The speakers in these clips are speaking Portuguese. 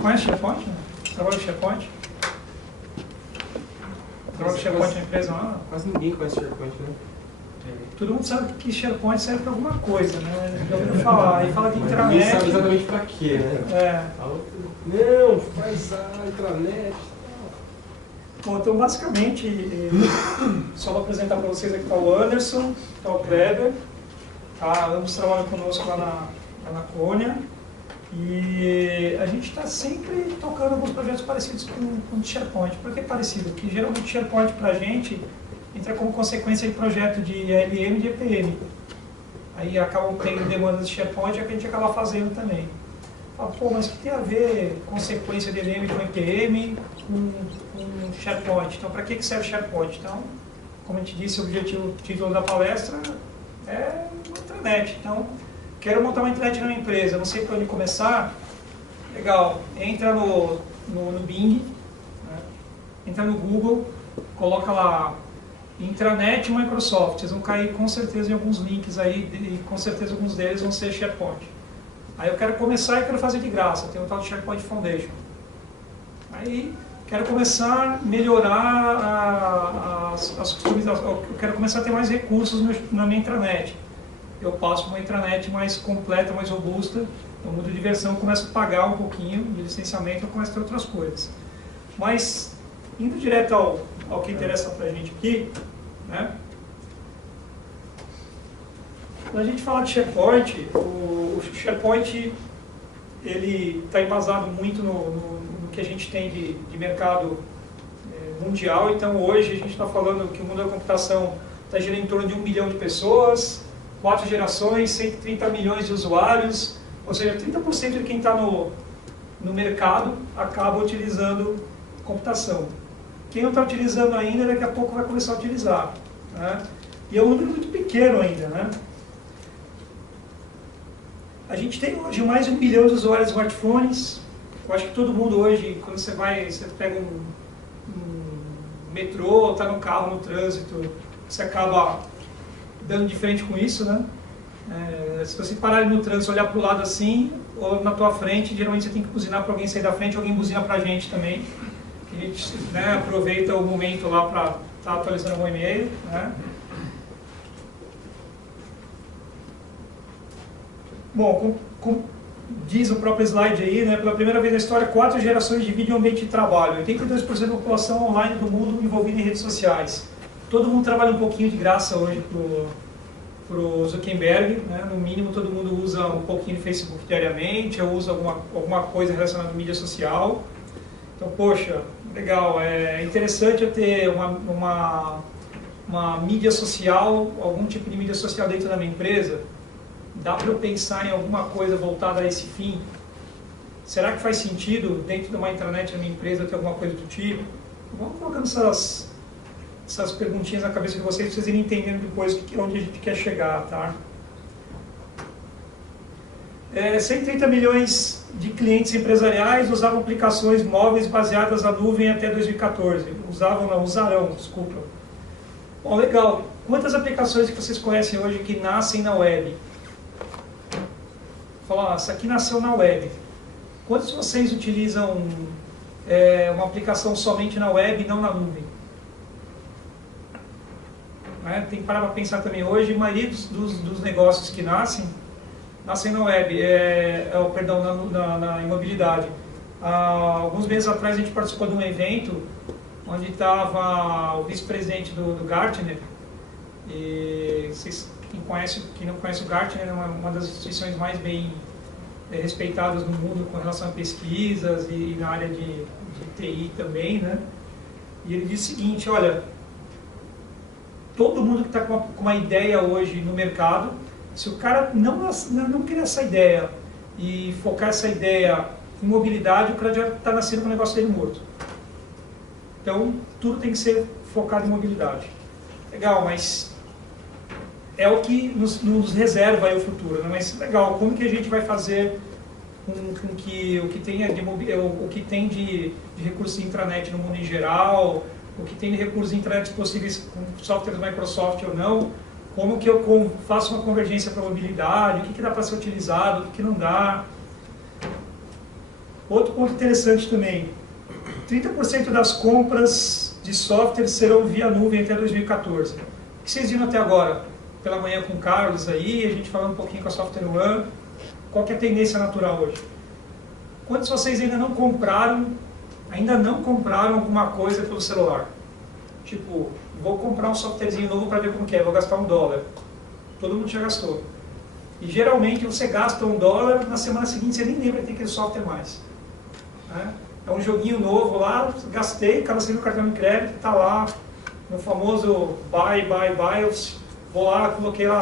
Conhece SharePoint? Trabalha com SharePoint? Trabalha com SharePoint na empresa lá? Quase ninguém conhece SharePoint, né? Todo mundo sabe que SharePoint serve para alguma coisa, né? Já ouviu falar. Aí fala de Mas intranet. ninguém sabe exatamente pra quê, né? É. Não, faz a intranet. Bom, então basicamente, só vou apresentar para vocês aqui está o Anderson, está o Kleber, tá? Ambos trabalham conosco lá na Cônia. E a gente está sempre tocando alguns projetos parecidos com o SharePoint. Por que parecido? Porque geralmente o SharePoint para a gente entra como consequência de projeto de ALM e de EPM. Aí acabam tendo demandas de SharePoint, é que a gente acaba fazendo também. Fala, pô, mas o que tem a ver consequência de ALM com EPM com SharePoint? Então, para que serve SharePoint? Então, como a gente disse, o título da palestra é uma intranet. Então, quero montar uma intranet na minha empresa, não sei por onde começar. Legal, entra no Bing, né? Entra no Google, coloca lá intranet Microsoft. Vocês vão cair com certeza em alguns links aí, e com certeza alguns deles vão ser SharePoint. Aí eu quero começar e quero fazer de graça, tem o tal de SharePoint Foundation. Aí quero começar a melhorar as customizações, eu quero começar a ter mais recursos na minha intranet. Eu passo para uma intranet mais completa, mais robusta, eu mudo de versão, começo a pagar um pouquinho de licenciamento, eu começo a ter outras coisas. Mas, indo direto ao que interessa para a gente aqui, né? Quando a gente fala de SharePoint, o SharePoint ele está embasado muito no que a gente tem de mercado mundial. Então, hoje a gente está falando que o mundo da computação está girando em torno de 1 bilhão de pessoas, 4 gerações, 130 milhões de usuários, ou seja, 30% de quem está no mercado acaba utilizando computação. Quem não está utilizando ainda, daqui a pouco vai começar a utilizar, né? E é um número muito pequeno ainda, né? A gente tem hoje mais de 1 bilhão de usuários de smartphones. Eu acho que todo mundo hoje, quando você pega um metrô, está no carro, no trânsito, você acaba dando de frente com isso, né? Se você parar ali no trânsito, olhar para o lado assim, ou na tua frente, geralmente você tem que buzinar para alguém sair da frente, alguém buzina para a gente também. A gente, né, aproveita o momento lá para estar atualizando um e-mail, né? Bom, como diz o próprio slide aí, né, pela primeira vez na história, 4 gerações de vídeo ambiente de trabalho, 82% da população online do mundo envolvida em redes sociais. Todo mundo trabalha um pouquinho de graça hoje para o Zuckerberg, né? No mínimo todo mundo usa um pouquinho de Facebook diariamente, ou usa alguma coisa relacionada à mídia social. Então, poxa, legal, é interessante eu ter uma mídia social, algum tipo de mídia social dentro da minha empresa. Dá para eu pensar em alguma coisa voltada a esse fim? Será que faz sentido, dentro de uma intranet na minha empresa, ter alguma coisa do tipo? Vamos colocando essas perguntinhas na cabeça de vocês, para vocês irem entendendo depois onde a gente quer chegar, tá? 130 milhões de clientes empresariais usavam aplicações móveis baseadas na nuvem até 2014. Usarão, desculpa. Bom, legal. Quantas aplicações que vocês conhecem hoje que nascem na web? Falar, essa aqui nasceu na web. Quantos de vocês utilizam uma aplicação somente na web e não na nuvem? Tem que parar para pensar também. Hoje, a maioria dos negócios que nascem na web, perdão, na imobilidade. Alguns meses atrás a gente participou de um evento onde estava o vice-presidente do Gartner. E vocês, quem não conhece o Gartner, é uma das instituições mais bem respeitadas no mundo com relação a pesquisas e na área de TI também, né? E ele disse o seguinte, olha, todo mundo que está com uma ideia hoje no mercado, se o cara não criar essa ideia e focar essa ideia em mobilidade, o cara já está nascendo com o negócio dele morto. Então, tudo tem que ser focado em mobilidade. Legal, mas é o que nos reserva aí o futuro, né? Mas legal, como que a gente vai fazer com que o que tem de recursos de intranet no mundo em geral, o que tem de recursos de intranet possíveis com softwares Microsoft ou não, como que eu faço uma convergência para mobilidade, o que dá para ser utilizado, o que não dá. Outro ponto interessante também, 30% das compras de software serão via nuvem até 2014. O que vocês viram até agora? Pela manhã com o Carlos aí, a gente falando um pouquinho com a Software One. Qual que é a tendência natural hoje? Quantos de vocês ainda não compraram alguma coisa pelo celular? Tipo, vou comprar um softwarezinho novo para ver como que é, vou gastar $1. Todo mundo já gastou. E geralmente você gasta $1, na semana seguinte você nem lembra que tem aquele software mais. Né? É um joguinho novo lá, gastei, cadastrei no cartão de crédito, está lá, no famoso buy, eu vou lá, coloquei lá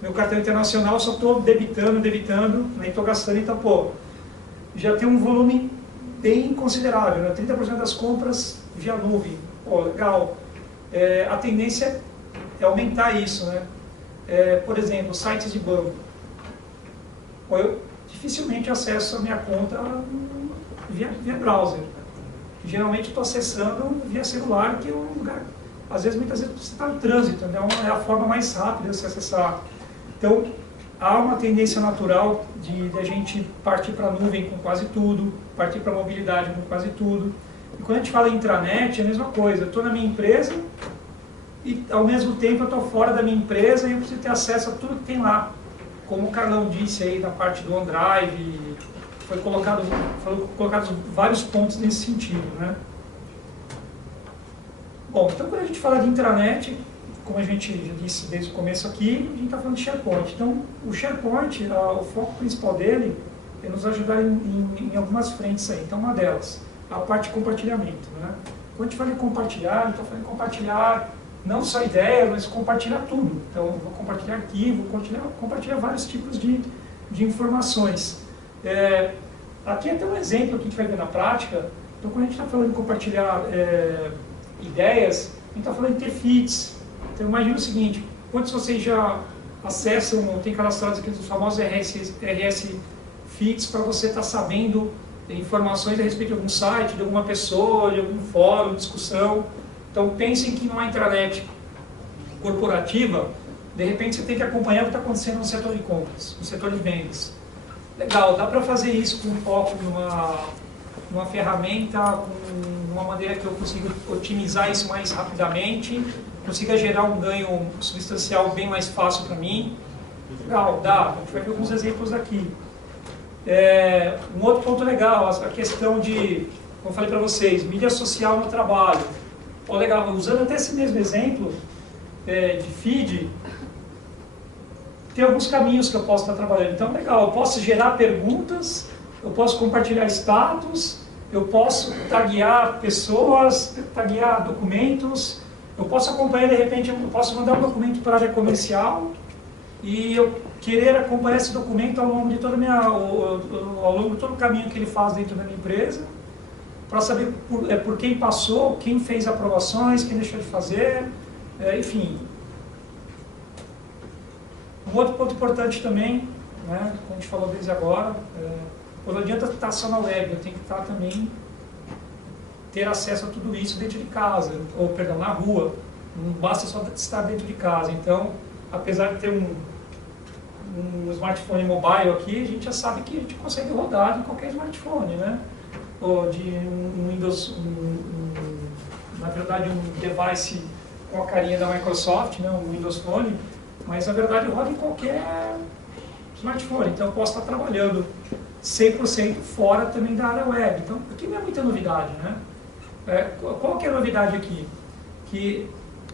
meu cartão internacional, só estou debitando, nem estou gastando, então, pô, já tem um volume bem considerável, né? 30% das compras via nuvem, pô, legal. A tendência é aumentar isso, né? Por exemplo, sites de banco. Pô, eu dificilmente acesso a minha conta via browser. Geralmente estou acessando via celular, que é um lugar, muitas vezes você está no trânsito, né? É a forma mais rápida de você acessar. Então, há uma tendência natural de a gente partir para a nuvem com quase tudo, partir para a mobilidade com quase tudo. E quando a gente fala em intranet, é a mesma coisa. Eu estou na minha empresa e, ao mesmo tempo, eu estou fora da minha empresa e eu preciso ter acesso a tudo que tem lá. Como o Carlão disse aí na parte do OneDrive, foram colocados vários pontos nesse sentido, né? Bom, então quando a gente fala de intranet, como a gente já disse desde o começo aqui, a gente está falando de SharePoint. Então, o SharePoint, o foco principal dele é nos ajudar em algumas frentes aí. Então, uma delas, a parte de compartilhamento, né? Quando a gente fala em compartilhar, a gente está falando em compartilhar não só ideias, mas compartilhar tudo. Então, eu vou compartilhar arquivo, compartilhar vários tipos de informações. Aqui é até um exemplo que a gente vai ver na prática. Então, quando a gente está falando em compartilhar ideias, a gente está falando de ter feeds. Então, imagina o seguinte, quantos de vocês já acessam, tem cadastrados aqueles famosos RS feeds para você estar sabendo informações a respeito de algum site, de alguma pessoa, de algum fórum, discussão. Então, pensem que numa intranet corporativa, de repente você tem que acompanhar o que está acontecendo no setor de compras, no setor de vendas. Legal, dá para fazer isso com foco numa ferramenta, com uma maneira que eu consiga otimizar isso mais rapidamente, consiga gerar um ganho substancial bem mais fácil para mim. Legal, dá. A gente vai ver alguns exemplos aqui. Um outro ponto legal, a questão de, como eu falei para vocês, mídia social no trabalho. Legal, usando até esse mesmo exemplo de feed, tem alguns caminhos que eu posso estar trabalhando. Então, legal, eu posso gerar perguntas, eu posso compartilhar status, eu posso taguear pessoas, taguear documentos, eu posso acompanhar, de repente, eu posso mandar um documento para a área comercial e eu querer acompanhar esse documento ao longo de todo o caminho que ele faz dentro da minha empresa, para saber por quem passou, quem fez aprovações, quem deixou de fazer, enfim. Um outro ponto importante também, né, como a gente falou desde agora, não adianta estar só na web, eu tenho que estar também, ter acesso a tudo isso dentro de casa, ou perdão, na rua, não basta só estar dentro de casa. Então, apesar de ter um smartphone mobile aqui, a gente já sabe que a gente consegue rodar de qualquer smartphone, né? Ou de um Windows, na verdade um device com a carinha da Microsoft, né, um Windows Phone, mas na verdade roda em qualquer smartphone, então eu posso estar trabalhando 100% fora também da área web. Então aqui não é muita novidade, né? Qual que é a novidade aqui? Que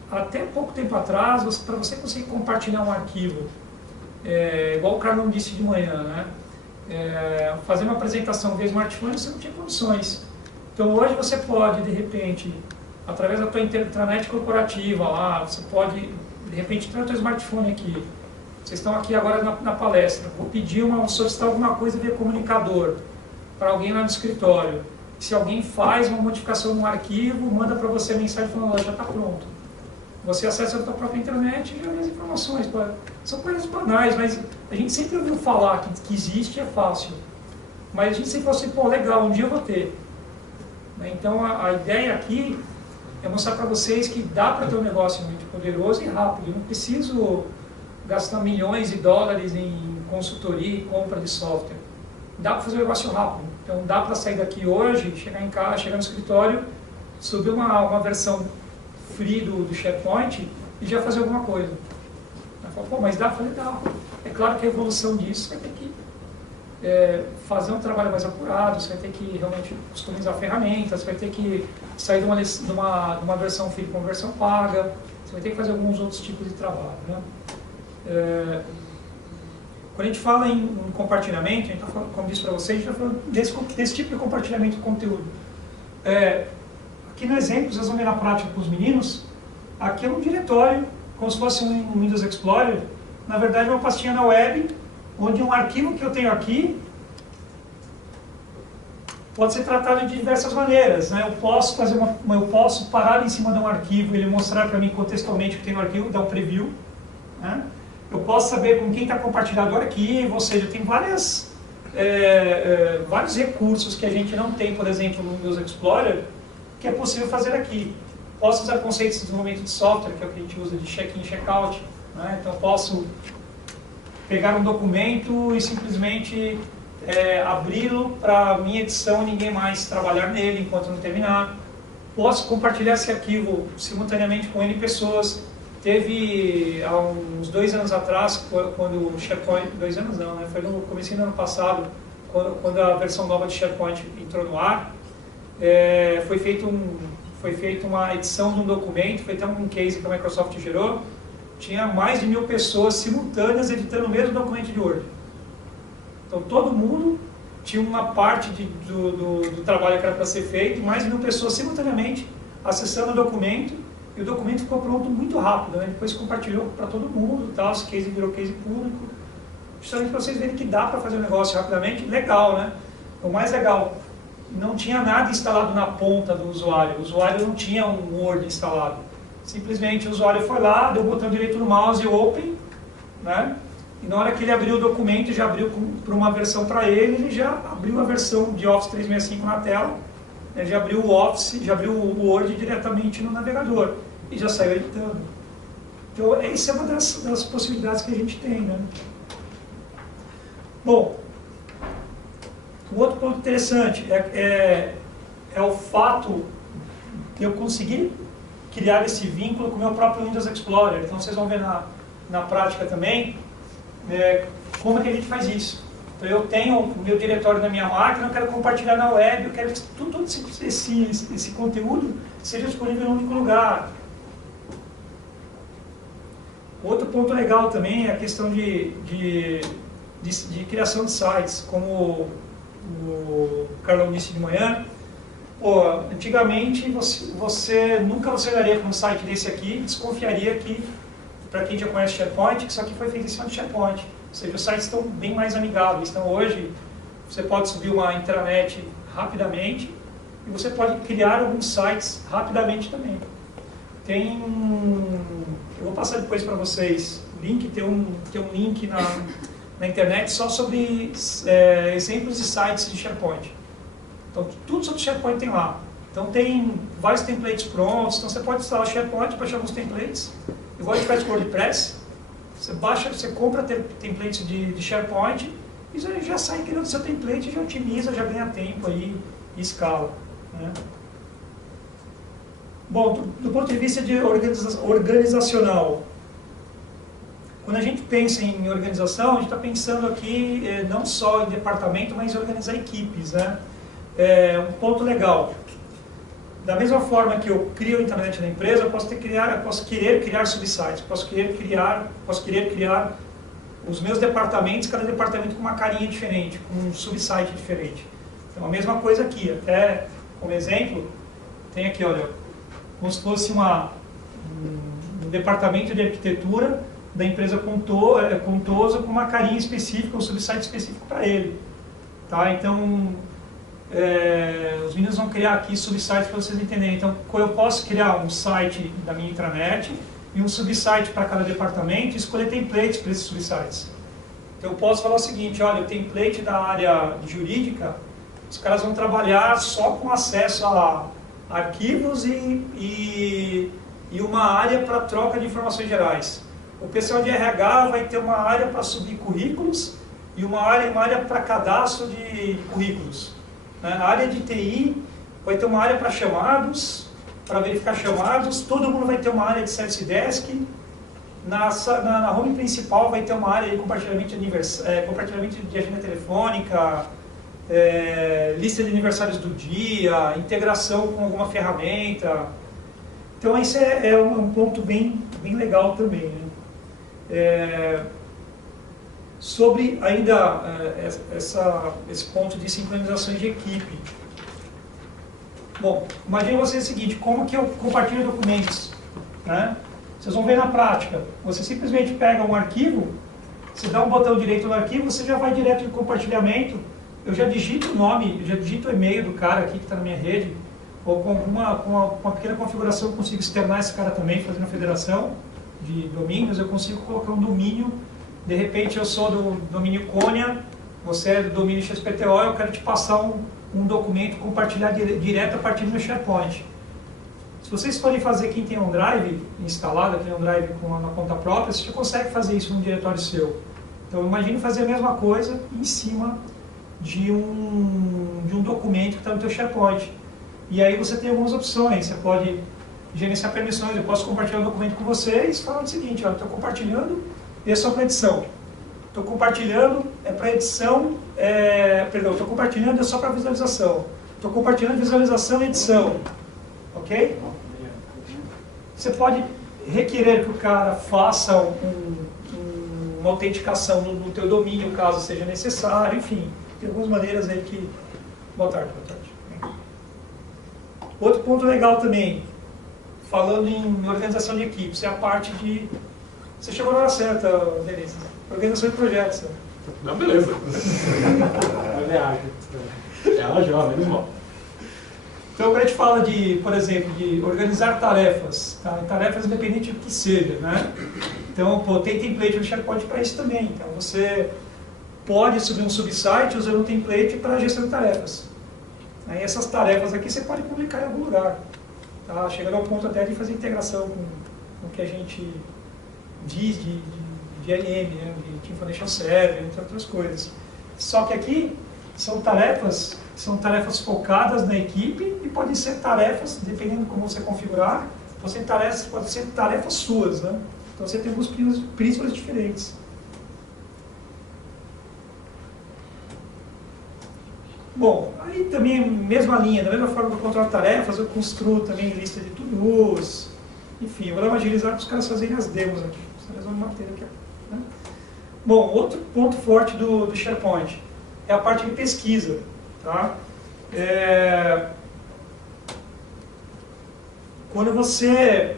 até pouco tempo atrás, para você conseguir compartilhar um arquivo, igual o Carlão disse de manhã, né? Fazer uma apresentação via smartphone, você não tinha condições. Então hoje você pode, de repente, através da tua intranet corporativa lá, você pode, de repente, ter o teu smartphone aqui. Vocês estão aqui agora na palestra, vou pedir solicitar alguma coisa via comunicador para alguém lá no escritório. Se alguém faz uma modificação no arquivo, manda para você mensagem falando, já está pronto. Você acessa a sua própria internet e já vê as informações. São coisas banais, mas a gente sempre ouviu falar que existe, é fácil. Mas a gente sempre falou assim, pô, legal, um dia eu vou ter. Então a ideia aqui é mostrar para vocês que dá para ter um negócio muito poderoso e rápido. Eu não preciso gastar milhões de dólares em consultoria e compra de software. Dá para fazer um negócio rápido. Então dá para sair daqui hoje, chegar em casa, chegar no escritório, subir uma versão free do SharePoint e já fazer alguma coisa. Ela fala, pô, mas dá? Eu falei, dá. É claro que a evolução disso vai ter que fazer um trabalho mais apurado, você vai ter que realmente customizar ferramentas, você vai ter que sair de uma versão free para uma versão paga, você vai ter que fazer alguns outros tipos de trabalho. Né? Quando a gente fala em compartilhamento, a gente está falando, como disse para vocês, a gente está falando desse tipo de compartilhamento de conteúdo. Aqui no exemplo, vocês vão ver na prática com os meninos, aqui é um diretório, como se fosse um Windows Explorer, na verdade é uma pastinha na web, onde um arquivo que eu tenho aqui pode ser tratado de diversas maneiras. Né? Eu posso parar em cima de um arquivo e ele mostrar para mim contextualmente o que tem no arquivo, dar um preview. Né? Eu posso saber com quem está compartilhado o arquivo, ou seja, tem vários recursos que a gente não tem, por exemplo, no Windows Explorer, que é possível fazer aqui. Posso usar conceitos de desenvolvimento de software, que é o que a gente usa de check-in e check-out. Né? Então, posso pegar um documento e simplesmente abri-lo para minha edição e ninguém mais trabalhar nele enquanto não terminar. Posso compartilhar esse arquivo simultaneamente com N pessoas. Teve, há uns 2 anos atrás, quando o SharePoint, 2 anos não, né? Foi no começo do ano passado, quando a versão nova de SharePoint entrou no ar, foi feita uma edição de um documento, foi até um case que a Microsoft gerou, tinha mais de 1000 pessoas simultâneas editando o mesmo documento de Word. Então todo mundo tinha uma parte do trabalho que era para ser feito, mais de 1000 pessoas simultaneamente acessando o documento, e o documento ficou pronto muito rápido, né? Depois compartilhou para todo mundo, tal, esse case virou case público, justamente para vocês verem que dá para fazer o negócio rapidamente, legal, né? O mais legal, não tinha nada instalado na ponta do usuário, o usuário não tinha um Word instalado, simplesmente o usuário foi lá, deu o botão direito no mouse e Open, né? E na hora que ele abriu o documento, já abriu para uma versão para ele já abriu a versão de Office 365 na tela, ele já abriu o Office, já abriu o Word diretamente no navegador e já saiu editando. Então, essa é uma das possibilidades que a gente tem, né? Bom, um outro ponto interessante é o fato de eu conseguir criar esse vínculo com o meu próprio Windows Explorer. Então, vocês vão ver na prática também como é que a gente faz isso. Então, eu tenho o meu diretório na minha máquina, eu quero compartilhar na web, eu quero que todo esse conteúdo seja disponível em um único lugar. Outro ponto legal também é a questão de criação de sites, como o Carlão disse de manhã. Pô, antigamente você nunca olharia para um site desse aqui, desconfiaria que, para quem já conhece SharePoint, que isso aqui foi feito em cima de SharePoint. Ou seja, os sites estão bem mais amigáveis. Então hoje você pode subir uma intranet rapidamente e você pode criar alguns sites rapidamente também. Eu vou passar depois para vocês o link, tem um link na internet só sobre exemplos de sites de SharePoint. Então tudo sobre SharePoint tem lá. Então tem vários templates prontos, então você pode instalar o SharePoint, baixar alguns templates, igual a gente faz com o WordPress. Você compra templates de SharePoint e já sai criando seu template, já otimiza, já ganha tempo aí e escala. Né? Bom, do ponto de vista de organizacional, quando a gente pensa em organização, a gente está pensando aqui não só em departamento, mas em organizar equipes. Né? Um ponto legal. Da mesma forma que eu crio a internet na empresa, eu posso querer criar subsites, posso querer criar os meus departamentos, cada departamento com uma carinha diferente, com um subsite diferente. Então a mesma coisa aqui, até como exemplo, tem aqui, olha, como se fosse um departamento de arquitetura da empresa Contoso com uma carinha específica, um subsite específico para ele. Tá? Então, os meninos vão criar aqui subsites para vocês entenderem. Então, eu posso criar um site da minha intranet e um subsite para cada departamento e escolher templates para esses subsites. Então, eu posso falar o seguinte, olha, o template da área jurídica, os caras vão trabalhar só com acesso a arquivos e uma área para troca de informações gerais. O pessoal de RH vai ter uma área para subir currículos e uma área para cadastro de currículos. né? A área de TI vai ter uma área para chamados, para verificar chamados, todo mundo vai ter uma área de Service Desk, na home principal vai ter uma área de compartilhamento de agenda telefônica, lista de aniversários do dia, integração com alguma ferramenta. Então esse é um ponto bem legal também, né? Sobre ainda esse ponto de sincronização de equipe. Bom, imagine você o seguinte, como que eu compartilho documentos, né? Vocês vão ver na prática, você simplesmente pega um arquivo, você dá um botão direito no arquivo, você já vai direto em compartilhamento, eu já digito o nome, eu já digito o e-mail do cara aqui que está na minha rede, ou com uma pequena configuração eu consigo externar esse cara também, fazendo a federação de domínios, eu consigo colocar um domínio, de repente eu sou do domínio Konya, você é do domínio XPTO, eu quero te passar um documento, compartilhar direto a partir do meu SharePoint. Se vocês forem fazer, quem tem um Drive instalado, tem um Drive com uma conta própria, você já consegue fazer isso num diretório seu. Então imagine fazer a mesma coisa em cima de um documento que está no teu SharePoint. E aí você tem algumas opções, você pode gerenciar permissões, eu posso compartilhar um documento com vocês, falando o seguinte, estou compartilhando, e é só para edição. Estou compartilhando, é para edição, estou compartilhando, é só para visualização. Estou compartilhando visualização e edição. Ok? Você pode requerer que o cara faça uma autenticação no teu domínio, caso seja necessário, enfim. Tem algumas maneiras aí que... Boa tarde, boa tarde. Outro ponto legal também, falando em organização de equipes, é a parte de... Você chegou na hora certa, Denise. Organização de projetos. Né? Não, beleza. Ela jovem, menos mal. Então, quando a gente fala de, por exemplo, de organizar tarefas, tá? Tarefas independente do que seja, né? Então, pô, tem template no SharePoint para isso também. Então, você pode subir um subsite usando um template para gestão de tarefas. Aí, essas tarefas aqui você pode publicar em algum lugar. Tá? Chegando ao ponto até de fazer integração com o que a gente diz de LM, né? De Information Server, entre outras coisas. Só que aqui são tarefas focadas na equipe e podem ser tarefas, dependendo de como você configurar, pode ser tarefas suas, né? Então você tem alguns princípios diferentes. Bom, aí também mesma linha, da mesma forma que eu controlo tarefas, eu construo também lista de to-dos, enfim, eu vou dar uma agilizar para os caras fazerem as demos aqui, vocês vão manter aqui. Né? Bom, outro ponto forte do SharePoint é a parte de pesquisa. Tá? Quando você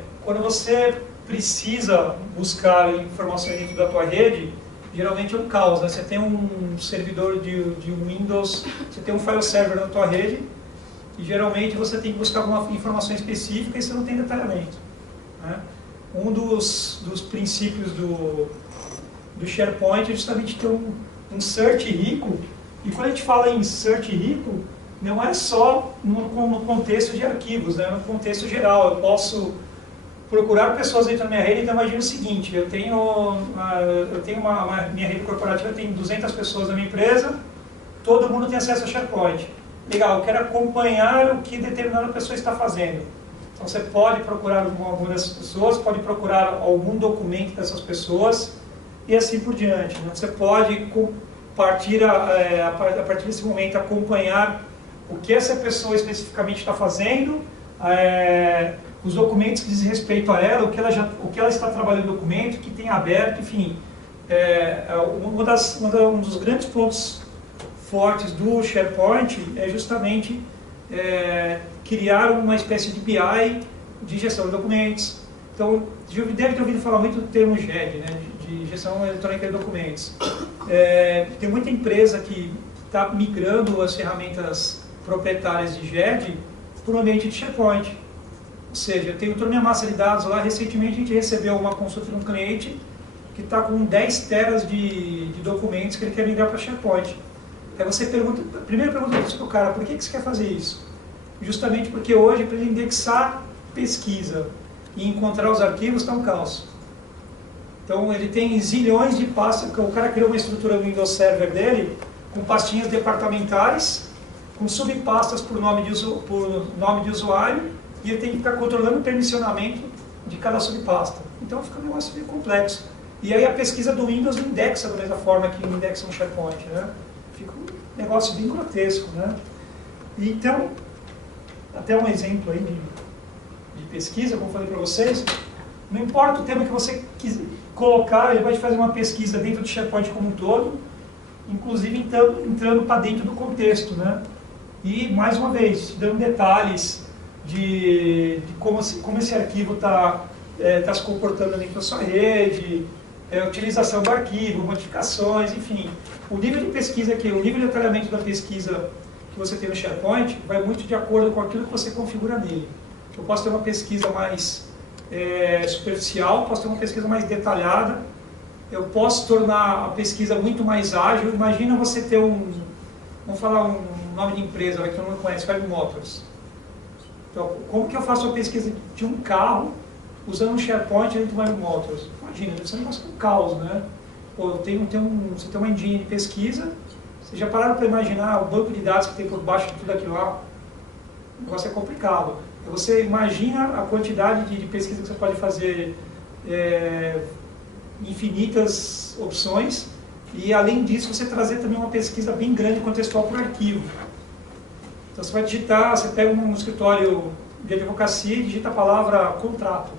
precisa buscar informações dentro da tua rede, geralmente é um caos, né? Você tem um servidor de Windows, você tem um file server na tua rede, e geralmente você tem que buscar alguma informação específica e você não tem detalhamento. Né? Um dos princípios do SharePoint é justamente ter um search rico. E quando a gente fala em search rico, não é só no contexto de arquivos, né? No contexto geral. Eu posso procurar pessoas dentro da minha rede, então imagina o seguinte, eu tenho minha rede corporativa tem 200 pessoas na minha empresa, todo mundo tem acesso ao SharePoint. Legal, eu quero acompanhar o que determinada pessoa está fazendo. Então você pode procurar alguma dessas pessoas, pode procurar algum documento dessas pessoas e assim por diante. Né? Você pode a partir desse momento, acompanhar o que essa pessoa especificamente está fazendo, os documentos que dizem respeito a ela, o que ela está trabalhando no documento, o que tem aberto, enfim. Um dos grandes pontos fortes do SharePoint é justamente criar uma espécie de BI de gestão de documentos. Então, deve ter ouvido falar muito do termo GED, né, de gestão eletrônica de documentos. Tem muita empresa que está migrando as ferramentas proprietárias de GED para o ambiente de SharePoint. Ou seja, eu tenho toda a minha massa de dados lá. Recentemente a gente recebeu uma consulta de um cliente que está com 10 teras de documentos que ele quer migrar para SharePoint. Aí você pergunta, a primeira pergunta para o cara, por que você quer fazer isso? Justamente porque hoje, para ele indexar pesquisa e encontrar os arquivos, está um caos. Então ele tem zilhões de pastas, o cara criou uma estrutura no Windows Server dele, com pastinhas departamentais, com subpastas por nome de usuário, e ele tem que ficar controlando o permissionamento de cada subpasta. Então fica um negócio meio complexo. E aí a pesquisa do Windows não indexa da mesma forma que indexa no SharePoint, né? Fica um negócio bem grotesco, né? E então, até um exemplo aí de pesquisa, como eu falei para vocês, não importa o tema que você quiser colocar, ele vai te fazer uma pesquisa dentro do SharePoint como um todo, inclusive entrando para dentro do contexto, né? E, mais uma vez, te dando detalhes de como esse arquivo está se comportando dentro da sua rede, utilização do arquivo, modificações, enfim. O nível de pesquisa aqui, o nível de detalhamento da pesquisa que você tem no SharePoint vai muito de acordo com aquilo que você configura nele. Eu posso ter uma pesquisa mais superficial, posso ter uma pesquisa mais detalhada, eu posso tornar a pesquisa muito mais ágil. Imagina você ter vamos falar um nome de empresa que todo mundo conhece, Web Motors. Então, como que eu faço a pesquisa de um carro usando um SharePoint dentro do Web Motors? Imagina, deve ser um negócio com caos, né? Pô, você tem uma engine de pesquisa, vocês já pararam para imaginar o banco de dados que tem por baixo de tudo aquilo lá? O negócio é complicado. Você imagina a quantidade de pesquisa que você pode fazer, infinitas opções, e além disso você trazer também uma pesquisa bem grande contextual por arquivo. Então você vai digitar, você pega um escritório de advocacia e digita a palavra contrato,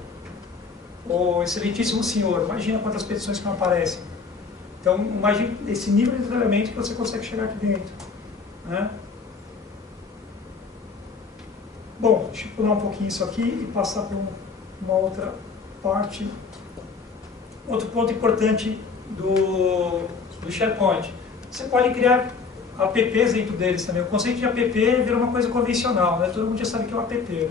ou excelentíssimo senhor, imagina quantas petições que não aparecem. Então imagine esse nível de detalhamento que você consegue chegar aqui dentro, né? Bom, deixa eu pular um pouquinho isso aqui e passar para uma outra parte. Outro ponto importante do SharePoint. Você pode criar apps dentro deles também. O conceito de app virou uma coisa convencional, né? Todo mundo já sabe que é um app,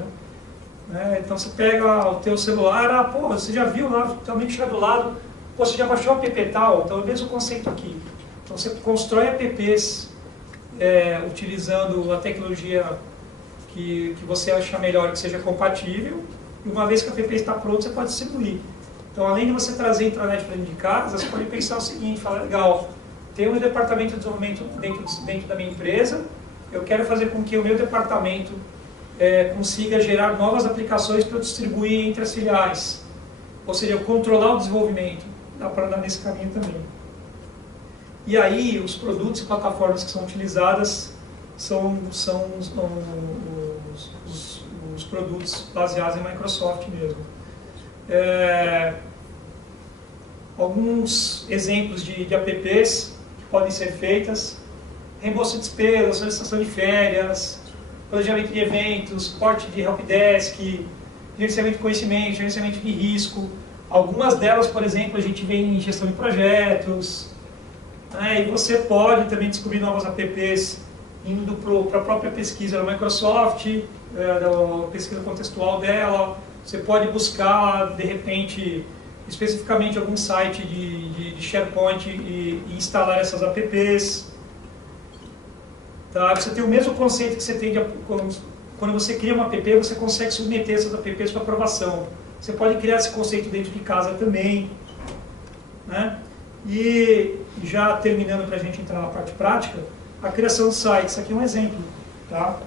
né? Então você pega o teu celular, pô, você já viu lá, também chega do lado, pô, você já baixou o app tal, então é o mesmo conceito aqui. Então você constrói apps utilizando a tecnologia que você achar melhor, que seja compatível, e uma vez que o app está pronto, você pode distribuir. Então, além de você trazer a intranet para dentro de casa, você pode pensar o seguinte, falar, legal, tem um departamento de desenvolvimento dentro da minha empresa, eu quero fazer com que o meu departamento consiga gerar novas aplicações para eu distribuir entre as filiais. Ou seja, eu controlar o desenvolvimento, dá para andar nesse caminho também. E aí, os produtos e plataformas que são utilizadas são os produtos baseados em Microsoft mesmo. Alguns exemplos de apps que podem ser feitas: reembolso de despesas, solicitação de férias, planejamento de eventos, suporte de helpdesk, gerenciamento de conhecimento, gerenciamento de risco. Algumas delas, por exemplo, a gente vê em gestão de projetos, e você pode também descobrir novas apps indo para a própria pesquisa da Microsoft, da pesquisa contextual dela. Você pode buscar, de repente, especificamente algum site de SharePoint e instalar essas apps. Tá? Você tem o mesmo conceito que você tem quando você cria uma app, você consegue submeter essas apps para aprovação. Você pode criar esse conceito dentro de casa também, né? E já terminando para a gente entrar na parte prática, a criação de sites. Aqui é um exemplo, tá?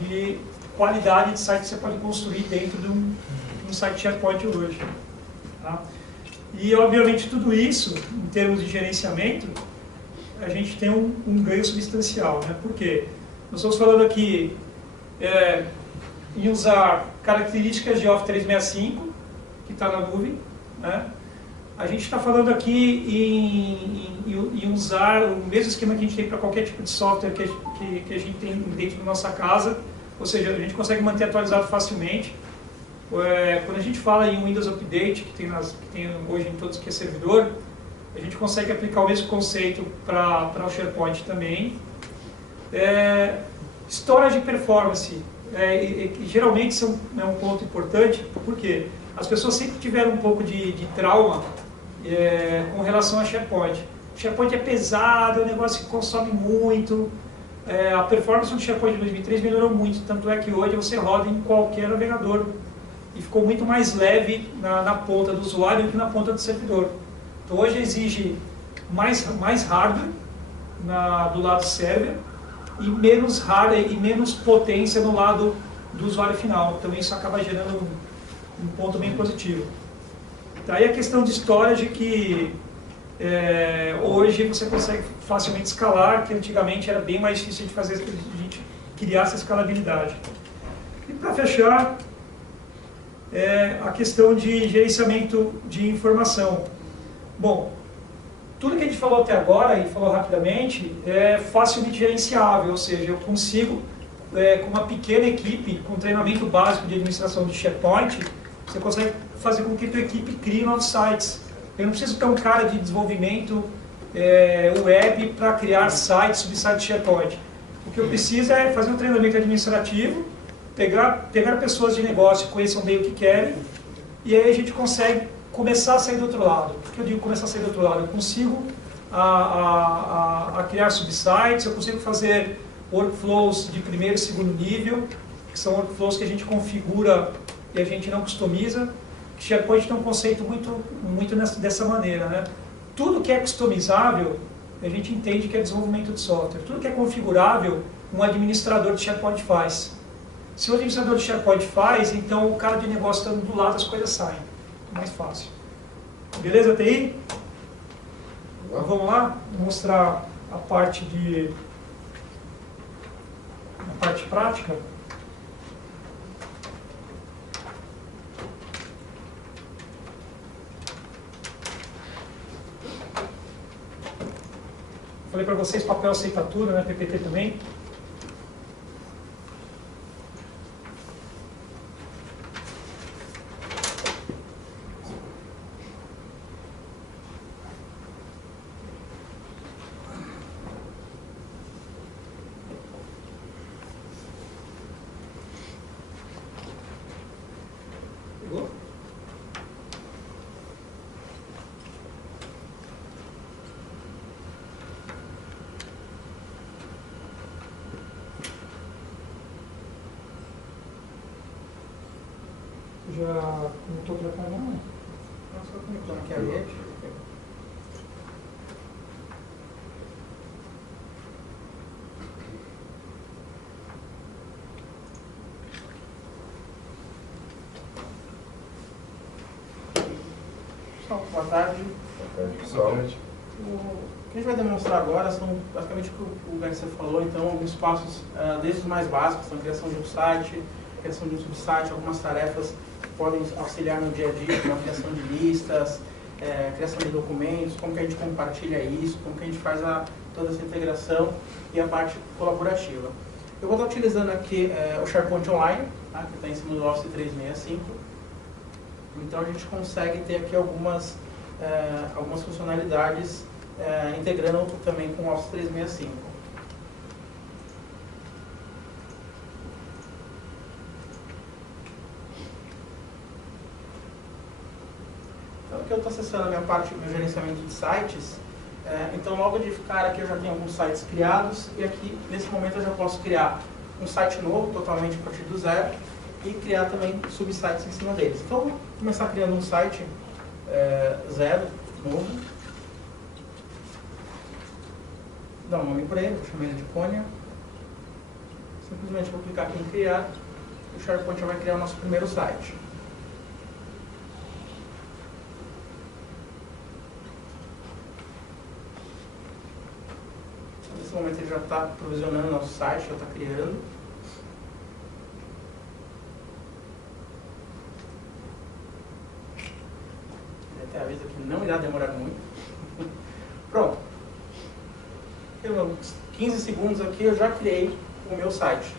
De qualidade de site que você pode construir dentro de um site SharePoint hoje. Tá? E, obviamente, tudo isso, em termos de gerenciamento, a gente tem um ganho substancial, né? Por quê? Nós estamos falando aqui em usar características de Office 365, que está na nuvem, né? A gente está falando aqui em usar o mesmo esquema que a gente tem para qualquer tipo de software que a gente tem dentro da nossa casa, ou seja, a gente consegue manter atualizado facilmente. Quando a gente fala em Windows Update, que tem hoje em todos que é servidor, a gente consegue aplicar o mesmo conceito para o SharePoint também. Storage performance, geralmente é um ponto importante, porque as pessoas sempre tiveram um pouco de trauma com relação a SharePoint. O SharePoint é pesado, é um negócio que consome muito. A performance do SharePoint de 2003 melhorou muito, tanto é que hoje você roda em qualquer navegador. E ficou muito mais leve na ponta do usuário do que na ponta do servidor. Então hoje exige mais hardware do lado server, e menos hardware e menos potência no lado do usuário final. Então isso acaba gerando um ponto bem positivo. Daí a questão de storage que hoje você consegue facilmente escalar, que antigamente era bem mais difícil de fazer, de a gente criar essa escalabilidade. E para fechar, a questão de gerenciamento de informação. Bom, tudo que a gente falou até agora, e falou rapidamente, é facilmente gerenciável, ou seja, eu consigo, com uma pequena equipe, com treinamento básico de administração de SharePoint, você consegue fazer com que a tua equipe crie novos sites. Eu não preciso ter um cara de desenvolvimento web para criar sites, subsites de SharePoint. O que eu preciso é fazer um treinamento administrativo, pegar pessoas de negócio que conheçam bem o que querem, e aí a gente consegue começar a sair do outro lado. Por que eu digo começar a sair do outro lado? Eu consigo a criar subsites, eu consigo fazer workflows de primeiro e segundo nível, que são workflows que a gente configura e a gente não customiza. SharePoint tem um conceito muito dessa maneira, né? Tudo que é customizável, a gente entende que é desenvolvimento de software. Tudo que é configurável, um administrador de SharePoint faz. Se o administrador de SharePoint faz, então o cara de negócio estando do lado, as coisas saem. Mais fácil. Beleza, TI? Vamos lá? Vou mostrar a parte prática. Falei para vocês, papel aceita tudo, né? PPT também. Pegou? Já não estou trocando, não. Só conectando aqui a rede. Pessoal, boa tarde. Boa tarde, pessoal. O que a gente vai demonstrar agora são basicamente o que o Garcia falou, então alguns passos, desde os mais básicos, então, a criação de um site, a criação de um subsite, algumas tarefas que podem auxiliar no dia a dia, como a criação de listas, criação de documentos, como que a gente compartilha isso, como que a gente faz toda essa integração e a parte colaborativa. Eu vou estar utilizando aqui o SharePoint Online, tá, que está em cima do Office 365. Então a gente consegue ter aqui algumas funcionalidades integrando também com o Office 365. Então aqui eu estou acessando a minha parte, meu gerenciamento de sites. Então logo de cara aqui eu já tenho alguns sites criados e aqui nesse momento eu já posso criar um site novo, totalmente a partir do zero, e criar também subsites em cima deles. Então, vou começar criando um site zero, novo. Dar um nome para ele, vou chamar ele de Cônia. Simplesmente vou clicar aqui em criar, e o SharePoint já vai criar o nosso primeiro site. Nesse momento ele já está provisionando o nosso site, já está criando. Até avisa que não irá demorar muito. Pronto. Em 15 segundos aqui eu já criei o meu site.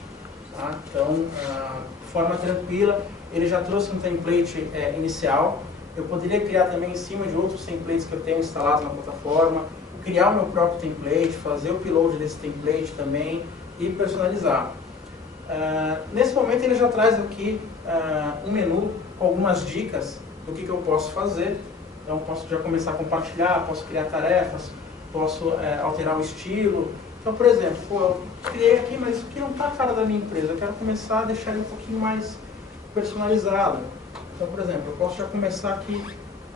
Tá? Então, de forma tranquila, ele já trouxe um template inicial. Eu poderia criar também em cima de outros templates que eu tenho instalados na plataforma, criar o meu próprio template, fazer o upload desse template também e personalizar. Nesse momento ele já traz aqui um menu com algumas dicas do que eu posso fazer. Então posso já começar a compartilhar, posso criar tarefas, posso alterar o estilo. Então, por exemplo, eu criei aqui, mas isso aqui não está a cara da minha empresa, eu quero começar a deixar ele um pouquinho mais personalizado. Então, por exemplo, eu posso já começar aqui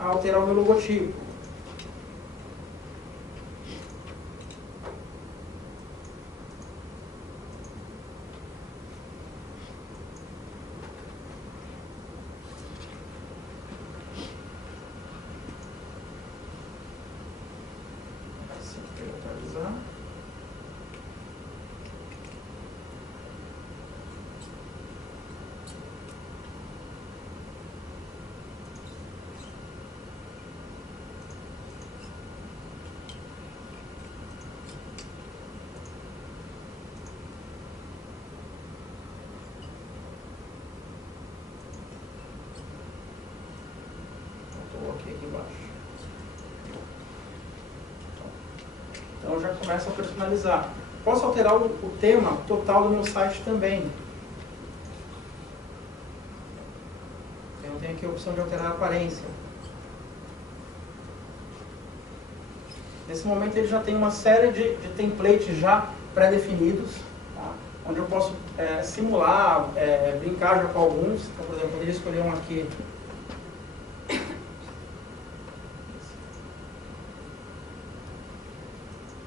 a alterar o meu logotipo. atualizar. Aqui embaixo. Então já começa a personalizar. Posso alterar o tema total do meu site também. Eu tenho aqui a opção de alterar a aparência. Nesse momento ele já tem uma série de templates já pré-definidos, tá? Onde eu posso simular, brincar já com alguns. Então, por exemplo, eu poderia escolher um aqui.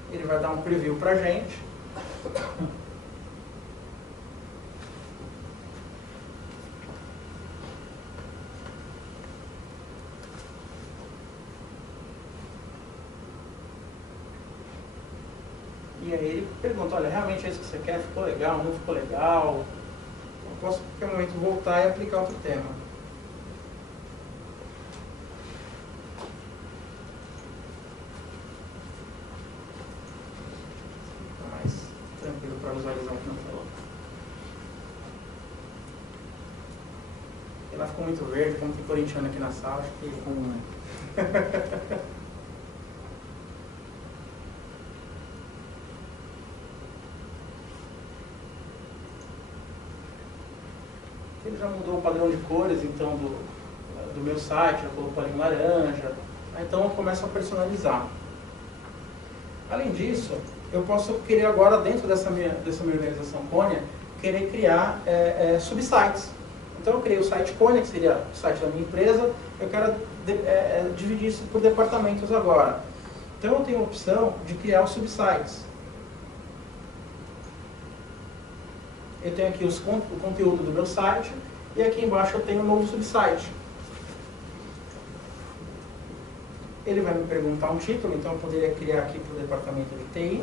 Ele vai dar um preview para a gente. E aí ele pergunta, olha, realmente é isso que você quer? Ficou legal? Não ficou legal? Eu posso, em qualquer momento, voltar e aplicar outro tema. Para visualizar aqui na tela. Ela ficou muito verde, como tem corintiano aqui na sala, acho que ele já mudou o padrão de cores, então, do meu site, já colocou ali em laranja. Então eu começo a personalizar. Além disso, eu posso querer agora, dentro dessa minha organização Cônia, querer criar subsites. Então eu criei o site Cônia, que seria o site da minha empresa, eu quero dividir isso por departamentos agora. Então eu tenho a opção de criar os subsites. Eu tenho aqui o conteúdo do meu site, e aqui embaixo eu tenho um novo subsite. Ele vai me perguntar um título, então eu poderia criar aqui para o departamento de TI,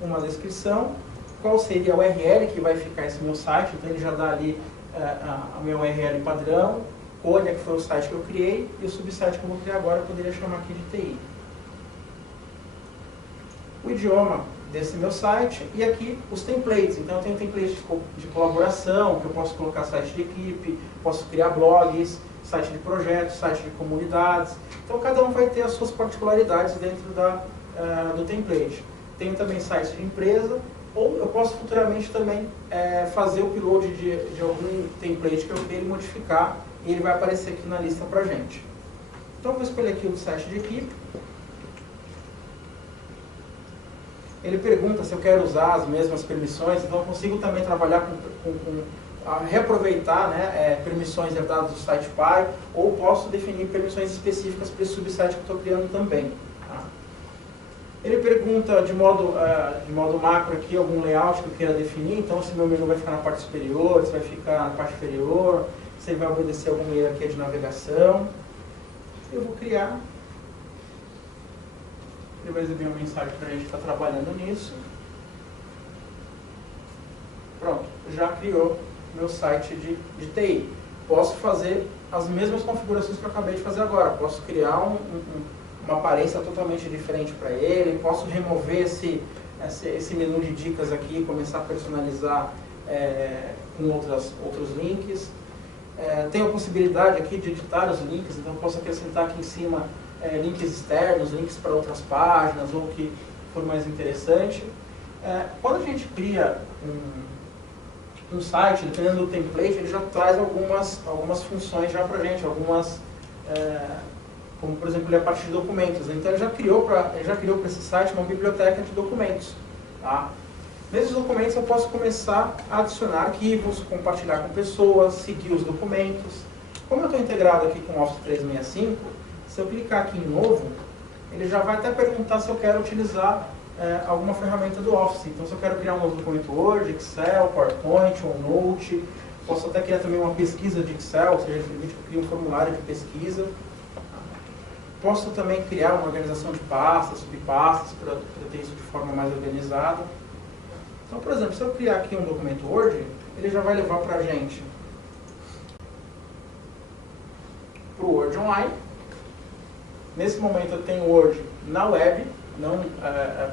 uma descrição, qual seria a URL que vai ficar esse meu site, então ele já dá ali a minha URL padrão, Cônia, que foi o site que eu criei, e o subsite que eu vou criar agora eu poderia chamar aqui de TI. O idioma desse meu site, e aqui os templates, então eu tenho templates de colaboração, que eu posso colocar site de equipe, posso criar blogs, site de projetos, site de comunidades. Então cada um vai ter as suas particularidades dentro do template. Tenho também sites de empresa, ou eu posso futuramente também fazer o upload de algum template que eu queira modificar, e ele vai aparecer aqui na lista para a gente. Então eu vou escolher aqui o site de equipe. Ele pergunta se eu quero usar as mesmas permissões, então eu consigo também trabalhar reaproveitar, né, permissões herdadas do site pai, ou posso definir permissões específicas para esse subsite que eu estou criando também. Tá? Ele pergunta de modo macro aqui algum layout que eu queira definir, então se meu menu vai ficar na parte superior, se vai ficar na parte inferior, se ele vai obedecer alguma hierarquia de navegação. Eu vou criar. Ele vai exibir uma mensagem para a gente que está trabalhando nisso. Pronto, já criou meu site de TI. Posso fazer as mesmas configurações que eu acabei de fazer agora. Posso criar uma aparência totalmente diferente para ele. Posso remover esse menu de dicas aqui e começar a personalizar com outros links. Tenho a possibilidade aqui de editar os links, então eu posso acrescentar aqui em cima links externos, links para outras páginas ou o que for mais interessante. Quando a gente cria um site, dependendo do template, ele já traz algumas funções já para a gente, como por exemplo a parte de documentos. Então ele já criou para esse site uma biblioteca de documentos. Tá? Nesses documentos eu posso começar a adicionar arquivos, compartilhar com pessoas, seguir os documentos. Como eu estou integrado aqui com o Office 365, se eu clicar aqui em novo, ele já vai até perguntar se eu quero utilizar alguma ferramenta do Office. Então, se eu quero criar um novo documento Word, Excel, PowerPoint ou Note, posso até criar também uma pesquisa de Excel, ou seja, ele permite que eu crie um formulário de pesquisa. Posso também criar uma organização de pastas, subpastas, para ter isso de forma mais organizada. Então, por exemplo, se eu criar aqui um documento Word, ele já vai levar para a gente para o Word Online. Nesse momento eu tenho o Word na web, não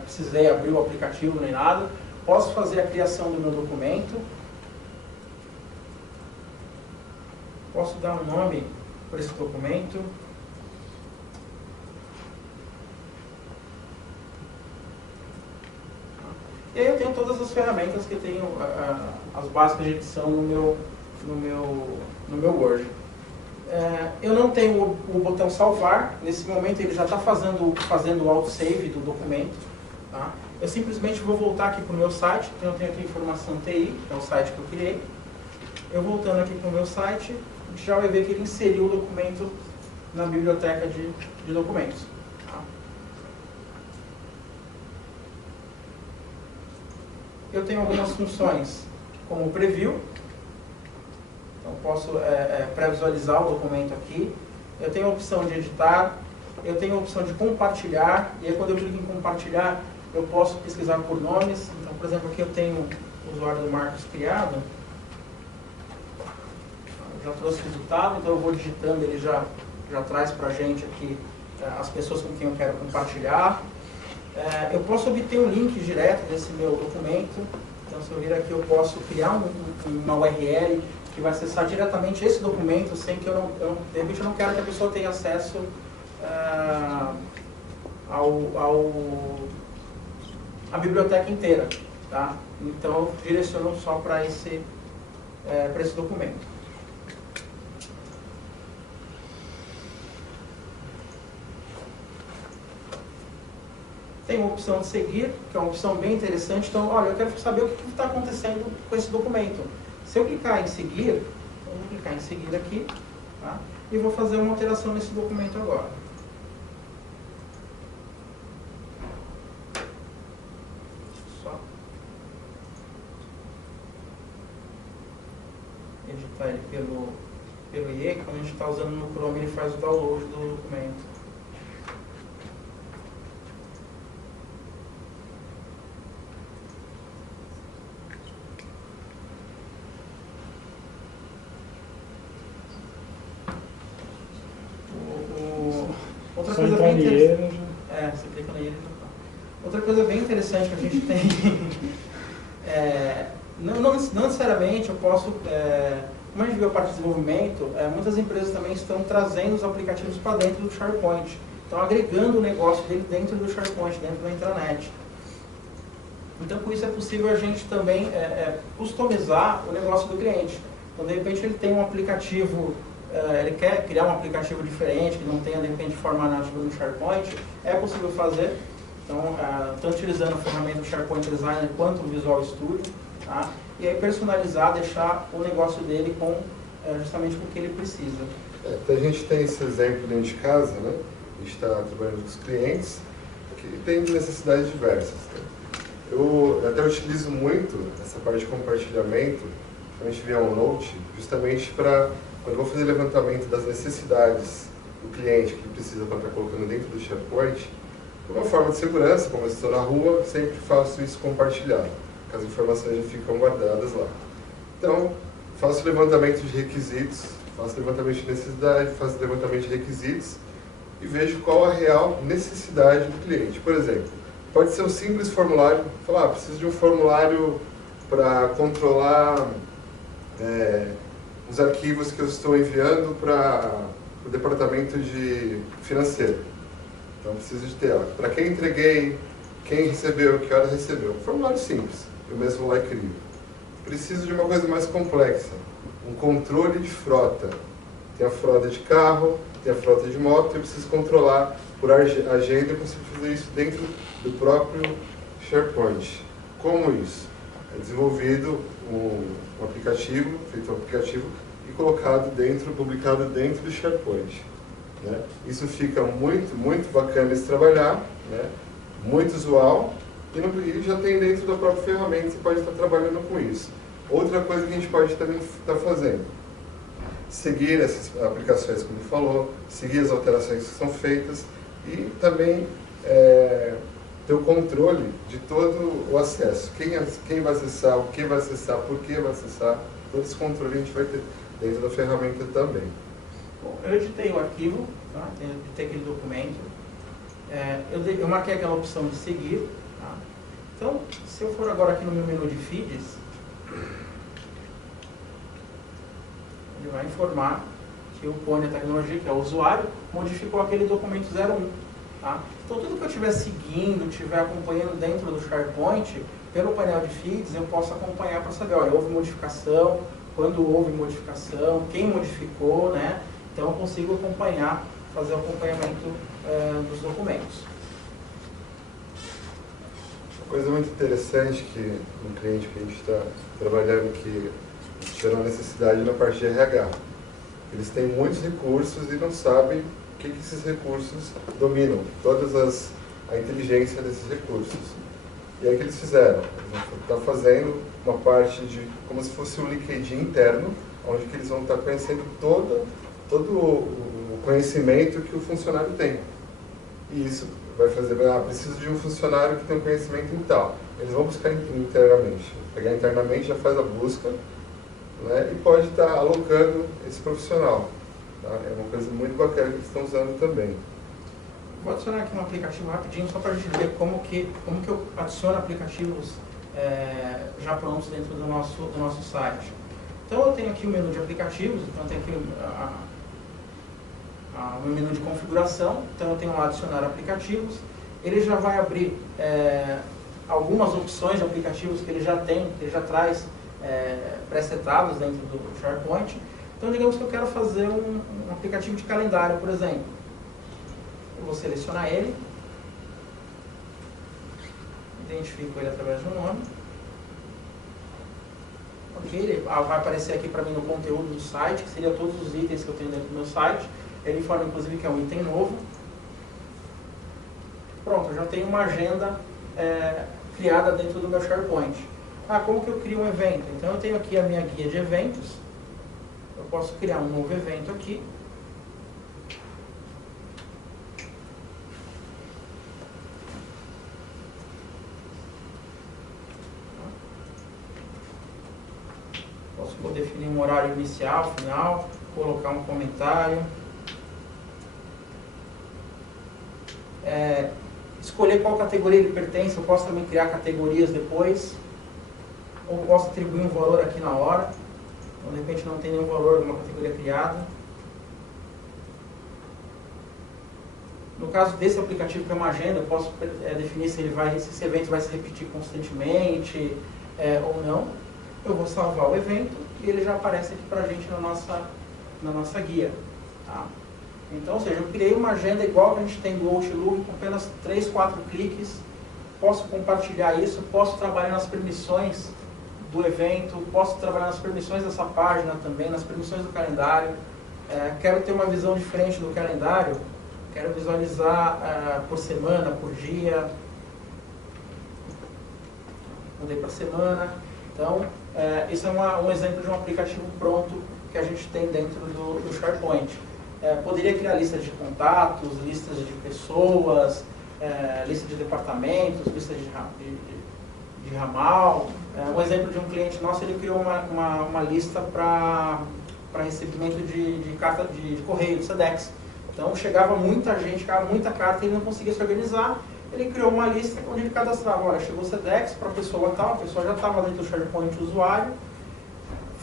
precisei abrir o aplicativo nem nada. Posso fazer a criação do meu documento. Posso dar um nome para esse documento. E aí eu tenho todas as ferramentas que tenho, as básicas de edição no meu Word. Eu não tenho o botão salvar, nesse momento ele já está fazendo o autosave do documento. Tá? Eu simplesmente vou voltar aqui para o meu site, então eu tenho aqui informação TI, que é o site que eu criei. Eu voltando aqui para o meu site, a gente já vai ver que ele inseriu o documento na biblioteca de documentos. Eu tenho algumas funções, como o preview, então posso pré-visualizar o documento aqui. Eu tenho a opção de editar, eu tenho a opção de compartilhar, e aí quando eu clico em compartilhar, eu posso pesquisar por nomes. Então, por exemplo, aqui eu tenho o usuário do Marcos criado, já trouxe o resultado, então eu vou digitando, ele já traz para a gente aqui as pessoas com quem eu quero compartilhar. Eu posso obter um link direto desse meu documento. Então, se eu vir aqui, eu posso criar uma URL que vai acessar diretamente esse documento, sem que de repente eu não quero que a pessoa tenha acesso à biblioteca inteira. Tá? Então, eu direciono só para esse documento. Tem uma opção de seguir, que é uma opção bem interessante. Então, olha, eu quero saber o que está acontecendo com esse documento. Se eu clicar em seguir, eu vou clicar em seguir aqui, tá? E vou fazer uma alteração nesse documento agora. Só editar ele pelo IE, quando a gente está usando no Chrome, ele faz o download do documento. Outra coisa bem interessante. Você clica na IE. Outra coisa bem interessante que a gente tem. Não necessariamente eu posso. Como a gente viu a parte de desenvolvimento, muitas empresas também estão trazendo os aplicativos para dentro do SharePoint. Estão agregando o negócio dele dentro do SharePoint, dentro da intranet. Então, com isso é possível a gente também customizar o negócio do cliente. Então, de repente, ele tem um aplicativo. Ele quer criar um aplicativo diferente, que não tenha, de repente, forma nativa no SharePoint, é possível fazer. Então, tanto utilizando a ferramenta do SharePoint Designer quanto o Visual Studio, tá? E aí personalizar, deixar o negócio dele justamente com o que ele precisa. A gente tem esse exemplo dentro de casa, né? A gente está trabalhando com os clientes, que tem necessidades diversas. Né? Eu até utilizo muito essa parte de compartilhamento, principalmente via OneNote, justamente para... Quando eu vou fazer levantamento das necessidades do cliente que ele precisa para estar colocando dentro do SharePoint, de uma forma de segurança, como eu estou na rua, sempre faço isso compartilhado, que as informações já ficam guardadas lá. Então, faço levantamento de requisitos, faço levantamento de necessidade, faço levantamento de requisitos e vejo qual a real necessidade do cliente. Por exemplo, pode ser um simples formulário, falar, preciso de um formulário para controlar os arquivos que eu estou enviando para o departamento financeiro. Então, preciso de ter, para quem entreguei, quem recebeu, que hora recebeu. Formulário simples, eu mesmo vou lá e crio. Preciso de uma coisa mais complexa, um controle de frota. Tem a frota de carro, tem a frota de moto, eu preciso controlar por agenda, eu consigo fazer isso dentro do próprio SharePoint. Como isso? É desenvolvido um aplicativo, feito um aplicativo e colocado dentro, publicado dentro do SharePoint. Né? Isso fica muito, muito bacana de se trabalhar, né? Muito usual e já tem dentro da própria ferramenta, você pode estar trabalhando com isso. Outra coisa que a gente pode também estar fazendo, seguir essas aplicações, como ele falou, seguir as alterações que são feitas e também ter o controle de todo o acesso. Quem vai acessar, o que vai acessar, por que vai acessar, todo esse controle a gente vai ter dentro da ferramenta também. Bom, eu editei o arquivo, tá? Editei aquele documento, eu marquei aquela opção de seguir. Tá? Então, se eu for agora aqui no meu menu de feeds, ele vai informar que o Pônia Tecnologia, que é o usuário, modificou aquele documento 01. Tá? Então, tudo que eu estiver seguindo, estiver acompanhando dentro do SharePoint, pelo painel de feeds, eu posso acompanhar para saber, olha, houve modificação, quando houve modificação, quem modificou, né? Então, eu consigo acompanhar, fazer o acompanhamento dos documentos. Uma coisa muito interessante que um cliente que a gente está trabalhando que gerou necessidade na parte de RH. Eles têm muitos recursos e não sabem o que esses recursos dominam, a inteligência desses recursos. E aí o que eles fizeram? Eles vão estar fazendo uma parte de, como se fosse um LinkedIn interno, onde que eles vão estar conhecendo todo o conhecimento que o funcionário tem. E isso vai fazer, preciso de um funcionário que tem um conhecimento em tal. Eles vão buscar internamente. Pegar internamente, já faz a busca, né, e pode estar alocando esse profissional. Tá? É uma coisa muito bacana que eles estão usando também. Vou adicionar aqui um aplicativo rapidinho, só para a gente ver como que eu adiciono aplicativos já prontos dentro do nosso site. Então eu tenho aqui o menu de aplicativos, então eu tenho aqui o meu menu de configuração, então eu tenho lá adicionar aplicativos, ele já vai abrir algumas opções de aplicativos que ele já tem, que ele já traz pré-setados dentro do SharePoint. Então digamos que eu quero fazer um aplicativo de calendário, por exemplo. Eu vou selecionar ele, identifico ele através do nome. Ok, ele vai aparecer aqui para mim no conteúdo do site, que seria todos os itens que eu tenho dentro do meu site. Ele informa inclusive que é um item novo. Pronto, eu já tenho uma agenda criada dentro do meu SharePoint. Como que eu crio um evento? Então eu tenho aqui a minha guia de eventos. Eu posso criar um novo evento aqui. Vou definir um horário inicial, final, colocar um comentário. Escolher qual categoria ele pertence, eu posso também criar categorias depois. Ou posso atribuir um valor aqui na hora. Então, de repente não tem nenhum valor de uma categoria criada. No caso desse aplicativo que é uma agenda, eu posso definir se esse evento vai se repetir constantemente ou não. Eu vou salvar o evento e ele já aparece aqui para a gente na nossa guia. Tá? Então, ou seja, eu criei uma agenda igual que a gente tem do Outlook, com apenas 3, 4 cliques. Posso compartilhar isso, posso trabalhar nas permissões do evento, posso trabalhar nas permissões dessa página também, nas permissões do calendário. Quero ter uma visão diferente do calendário, quero visualizar por semana, por dia. Mudei para semana. Então, isso é um exemplo de um aplicativo pronto que a gente tem dentro do SharePoint. Poderia criar listas de contatos, listas de pessoas, lista de departamentos, lista de ramal. Um exemplo de um cliente nosso, ele criou uma lista para recebimento de carta de correio, de SEDEX. Então chegava muita gente, chegava muita carta e ele não conseguia se organizar. Ele criou uma lista onde ele cadastrava, olha, chegou o SEDEX para a pessoa tal, a pessoa já estava dentro do SharePoint usuário,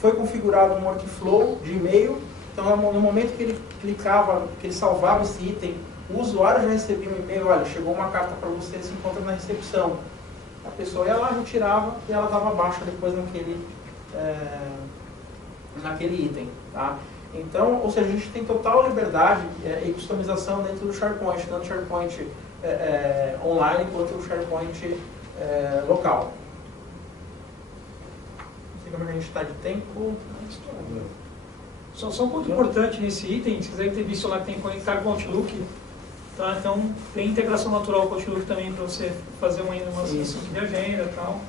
foi configurado um workflow de e-mail, então no momento que ele clicava, que ele salvava esse item, o usuário já recebia um e-mail, olha, chegou uma carta para você, se encontra na recepção. A pessoa ia lá, retirava e ela dava baixa depois naquele item. Tá? Então, ou seja, a gente tem total liberdade e customização dentro do SharePoint, tanto o SharePoint online quanto o SharePoint local. Não sei como a gente está de tempo. Só um ponto importante nesse item, se quiser ter visto lá que tem conectar com o Outlook, tá? Então tem integração natural com o Outlook também para você fazer uma sessão de agenda e tal.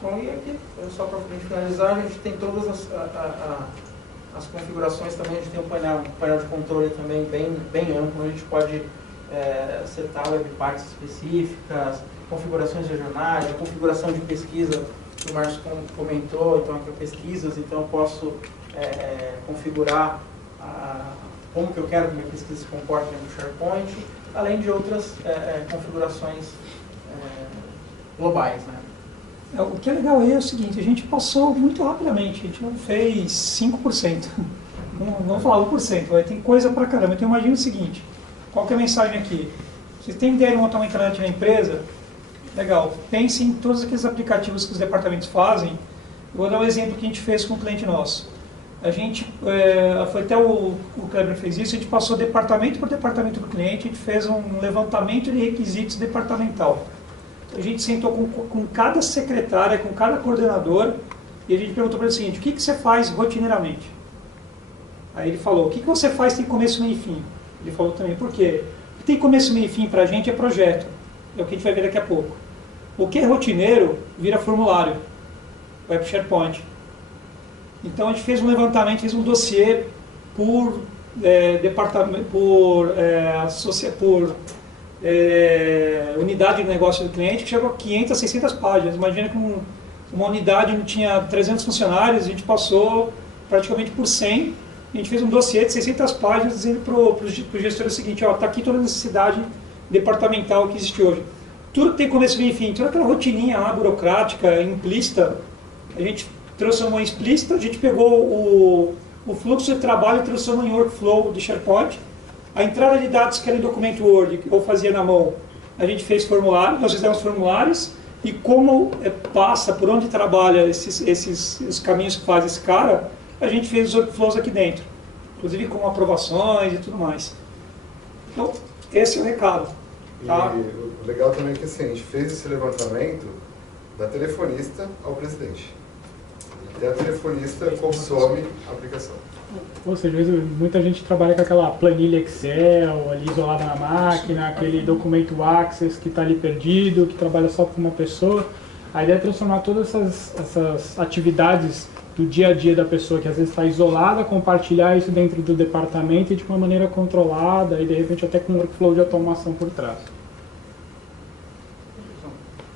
Bom, e aqui, só para finalizar, a gente tem todas as configurações também, a gente tem um painel de controle também bem amplo, a gente pode setar web parts específicas, configurações regionais, a configuração de pesquisa que o Márcio comentou, então aqui pesquisas, então eu posso configurar como que eu quero que minha pesquisa se comporte no SharePoint, além de outras configurações globais, né? O que é legal aí é o seguinte, a gente passou muito rapidamente, a gente não fez 5%, não falar 1%, tem coisa pra caramba. Então imagina o seguinte, qual que é a mensagem aqui? Vocês têm ideia de montar uma internet na empresa? Legal, pense em todos aqueles aplicativos que os departamentos fazem. Eu vou dar um exemplo que a gente fez com um cliente nosso. A gente, foi até o Kleber fez isso, a gente passou departamento por departamento do cliente, a gente fez um levantamento de requisitos departamental. A gente sentou com cada secretária, com cada coordenador, e a gente perguntou para ele o seguinte, o que você faz rotineiramente? Aí ele falou, o que você faz tem começo, meio e fim? Ele falou também, por quê? O que tem começo, meio e fim para a gente é projeto, é o que a gente vai ver daqui a pouco. O que é rotineiro vira formulário, vai para o SharePoint. Então a gente fez um levantamento, fez um dossiê por departamento, por unidade de negócio do cliente, que chegou a 500 a 600 páginas. Imagina que uma unidade não tinha 300 funcionários, a gente passou praticamente por 100. A gente fez um dossiê de 600 páginas dizendo para o gestor o seguinte, está aqui toda a necessidade departamental que existe hoje. Tudo que tem começo, meio e fim, toda aquela rotininha lá, burocrática, implícita, a gente transformou em explícita, a gente pegou o fluxo de trabalho e transformou em workflow do SharePoint. A entrada de dados que era em documento Word, que eu fazia na mão, a gente fez formulário, nós fizemos formulários, e como passa, por onde trabalha os caminhos que faz esse cara, a gente fez os workflows aqui dentro, inclusive com aprovações e tudo mais. Então, esse é o recado. Tá? E o legal também é que assim, a gente fez esse levantamento da telefonista ao presidente. E a telefonista consome a aplicação. Ou seja, muita gente trabalha com aquela planilha Excel ali isolada na máquina, aquele documento Access que está ali perdido, que trabalha só com uma pessoa. A ideia é transformar todas essas atividades do dia a dia da pessoa que às vezes está isolada, compartilhar isso dentro do departamento e de uma maneira controlada e de repente até com um workflow de automação por trás.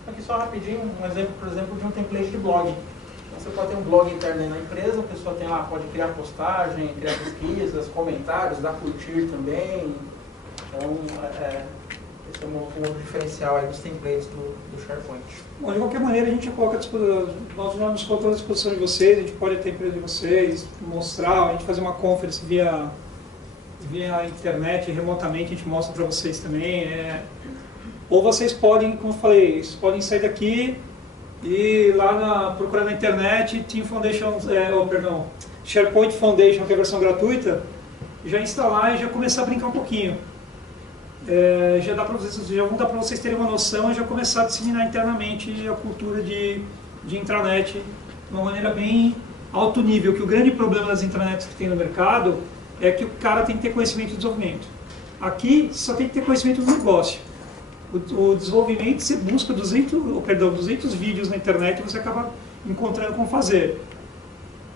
Aqui só rapidinho, um exemplo, por exemplo, de um template de blog. Então, você pode ter um blog interno aí na empresa, a pessoa tem lá, pode criar postagem, criar pesquisas, comentários, dar curtir também. Então, esse é um diferencial aí dos templates do SharePoint. Bom, de qualquer maneira, a gente coloca nós nos colocamos à disposição de vocês, a gente pode ter a empresa de vocês, mostrar, a gente fazer uma conference via internet, remotamente, a gente mostra para vocês também. Ou vocês podem, como eu falei, vocês podem sair daqui e lá procurar na internet, Team Foundation, SharePoint Foundation, que é a versão gratuita, já instalar e já começar a brincar um pouquinho. Já vão dar para vocês terem uma noção e já começar a disseminar internamente a cultura de intranet de uma maneira bem alto nível, que o grande problema das intranets que tem no mercado é que o cara tem que ter conhecimento de desenvolvimento. Aqui só tem que ter conhecimento do negócio. O desenvolvimento, você busca 200 vídeos na internet e você acaba encontrando como fazer.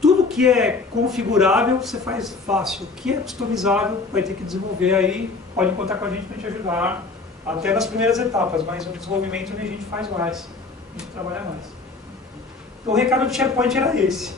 Tudo que é configurável, você faz fácil. O que é customizável, vai ter que desenvolver aí, pode contar com a gente para a gente ajudar, até nas primeiras etapas, mas o desenvolvimento a gente faz mais, a gente trabalha mais. Então o recado do SharePoint era esse.